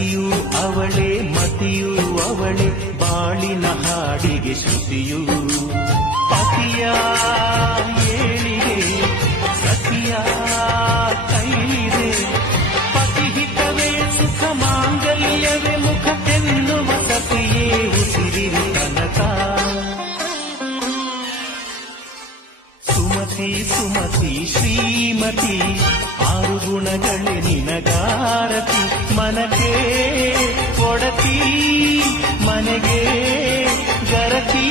ಸತಿಯೂ ಅವಳೆ ಮತಿಯೂ ಅವಳೆ ಬಾಳಿನ ಹಾಡಿಗೆ ಶ್ರುತಿಯೂ ಪತಿಯ ಏಳಿಗೆ ಸತಿಯ ಕೈಲಿದೆ ಪತಿಹಿತವೇ ಸುಖ ಮಾಂಗಲ್ಯವೇ ಮುಖ ಎನ್ನುವ ಸತಿಯೇ ಉಸಿರಿನ ತನಕ ಸುಮತಿ ಸುಮತಿ ಶ್ರೀಮತಿ ಆರು ಗುಣಗಳೇ ನಿನಗಾರತಿ ಮನಕ್ಕೆ ಕೊಡತಿ ಮನೆಗೆ ಗರತಿ